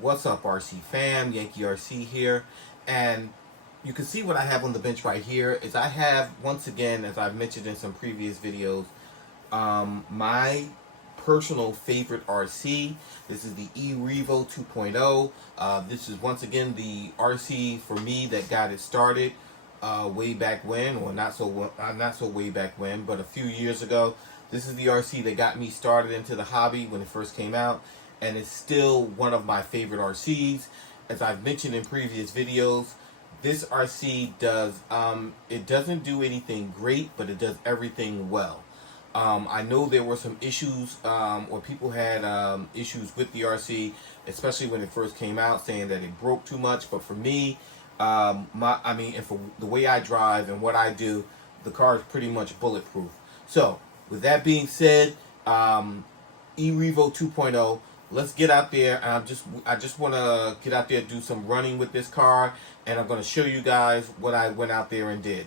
What's up, RC fam? Yankee RC here. And you can see what I have on the bench right here is I have, once again, as I've mentioned in some previous videos, my personal favorite RC. This is the Erevo 2.0. This is once again the RC for me that got it started way back when, or not so way back when, but a few years ago. This is the RC that got me started into the hobby when it first came out, and it's still one of my favorite RCs. As I've mentioned in previous videos, this RC does, it doesn't do anything great, but it does everything well. I know there were some issues, or people had issues with the RC, especially when it first came out, saying that it broke too much. But for me, and for the way I drive and what I do, the car is pretty much bulletproof. So, with that being said, Erevo 2.0. Let's get out there, and I just want to get out there and do some running with this car, and I'm going to show you guys what I went out there and did.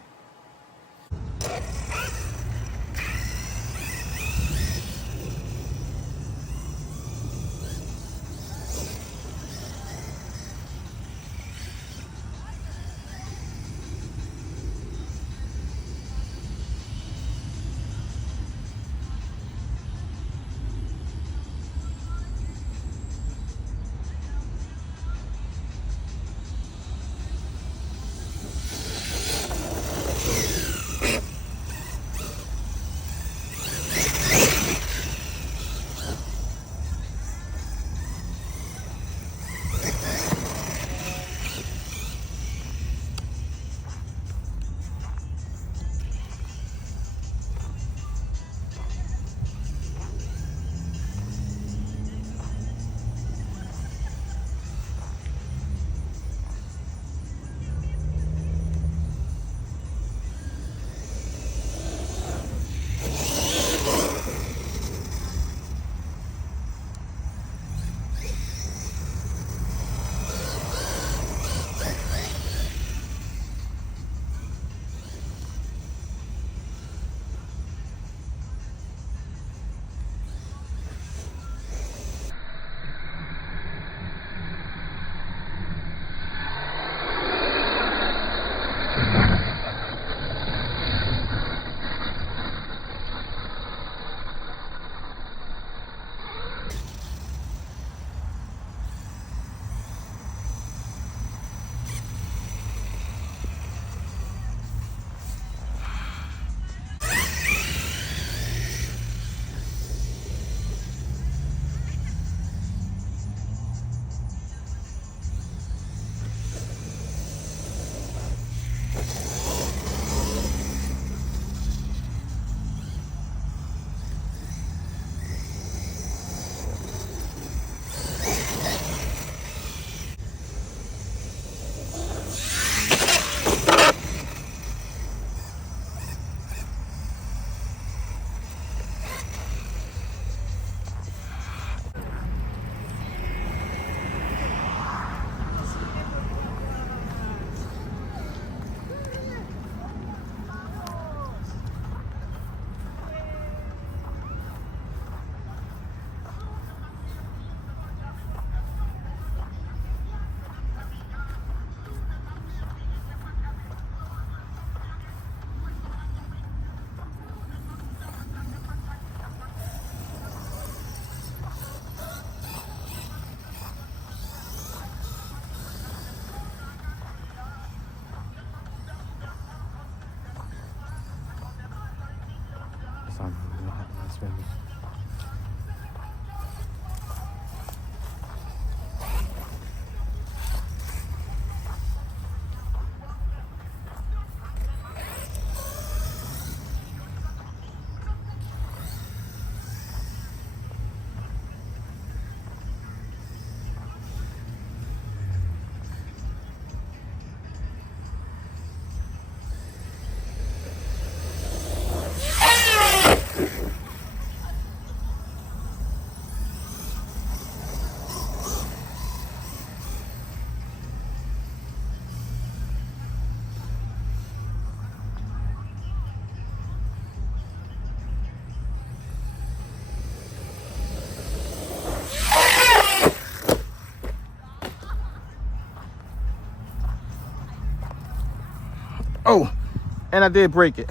And I did break it.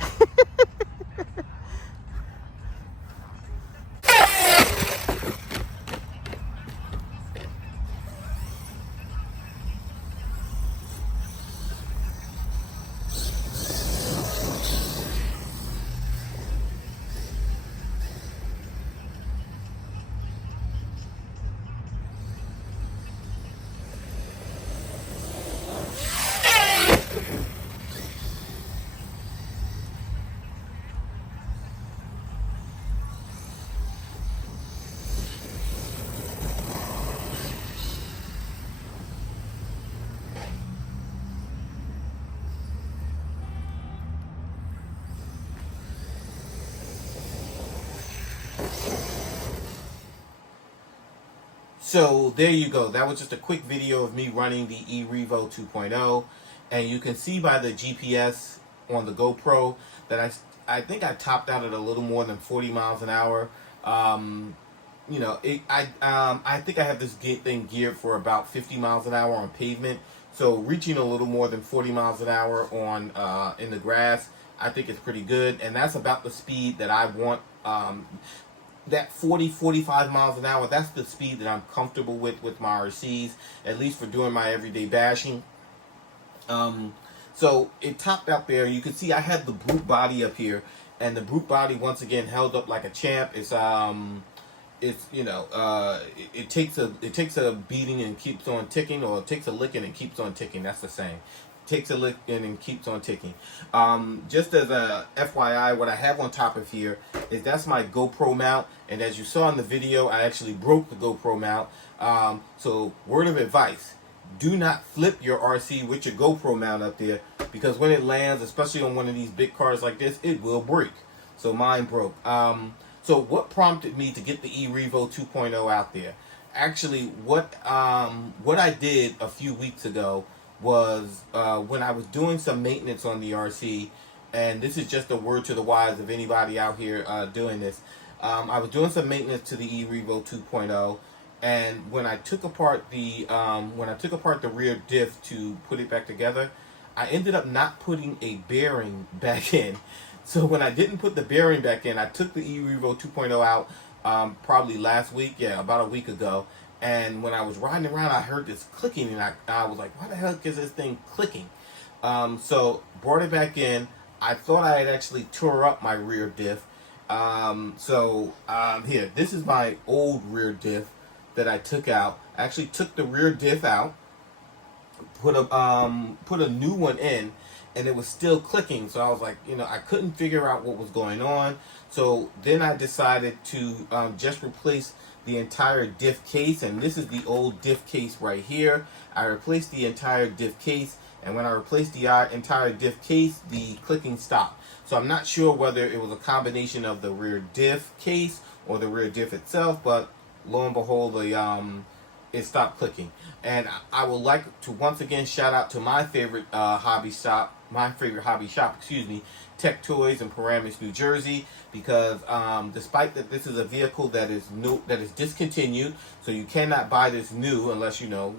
So there you go. That was just a quick video of me running the Erevo 2.0, and you can see by the GPS on the GoPro that I think I topped out at a little more than 40 miles an hour. You know, I think I have this thing geared for about 50 miles an hour on pavement. So reaching a little more than 40 miles an hour on in the grass, I think it's pretty good, and that's about the speed that I want. That 40-45 miles an hour, that's the speed that I'm comfortable with my RCs, at least for doing my everyday bashing. So it topped out there. You can see I had the brute body up here, and the brute body once again held up like a champ. It's you know, it takes a beating and keeps on ticking, or it takes a licking and keeps on ticking. That's the saying. Takes a licking and keeps on ticking. Just as a FYI, what I have on top of here is that's my GoPro mount, and as you saw in the video, I actually broke the GoPro mount. So word of advice: do not flip your RC with your GoPro mount up there, because when it lands, especially on one of these big cars like this, it will break. So mine broke. So what prompted me to get the Erevo 2.0 out there? Actually, what I did a few weeks ago was when I was doing some maintenance on the RC, and this is just a word to the wise of anybody out here doing this. I was doing some maintenance to the Erevo 2.0, and when I took apart the rear diff to put it back together, I ended up not putting a bearing back in. So when I didn't put the bearing back in, I took the Erevo 2.0 out probably last week, about a week ago. And when I was riding around, I heard this clicking, and I was like, why the heck is this thing clicking? So brought it back in. I thought I had actually tore up my rear diff. Here, this is my old rear diff that I took out. I actually took the rear diff out, put a new one in, and it was still clicking. So I was like, you know, I couldn't figure out what was going on. So then I decided to just replace the entire diff case, and this is the old diff case right here. I replaced the entire diff case, and when I replaced the entire diff case, the clicking stopped. So I'm not sure whether it was a combination of the rear diff case or the rear diff itself, but lo and behold, it stopped clicking. And I would like to once again shout out to my favorite hobby shop, Tech Toys in Paramus, New Jersey, because despite that this is a vehicle that is new, that is discontinued, so you cannot buy this new unless, you know,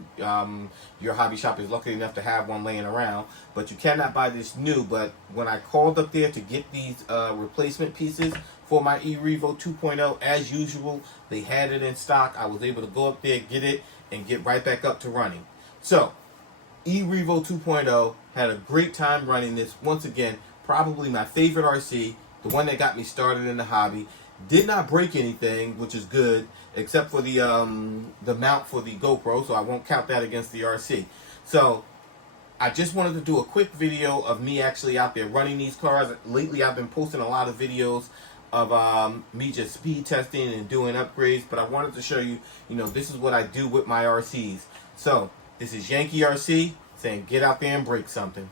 your hobby shop is lucky enough to have one laying around, but you cannot buy this new. But when I called up there to get these replacement pieces for my Erevo 2.0, as usual, they had it in stock. I was able to go up there, get it, and get right back up to running. So Erevo 2.0, had a great time running this. Once again, probably my favorite RC, the one that got me started in the hobby. Did not break anything, which is good, except for the mount for the GoPro, so I won't count that against the RC. So I just wanted to do a quick video of me actually out there running these cars. Lately I've been posting a lot of videos of me just speed testing and doing upgrades, but I wanted to show you, you know, this is what I do with my RCs. So this is Yankee RC saying, get out there and break something.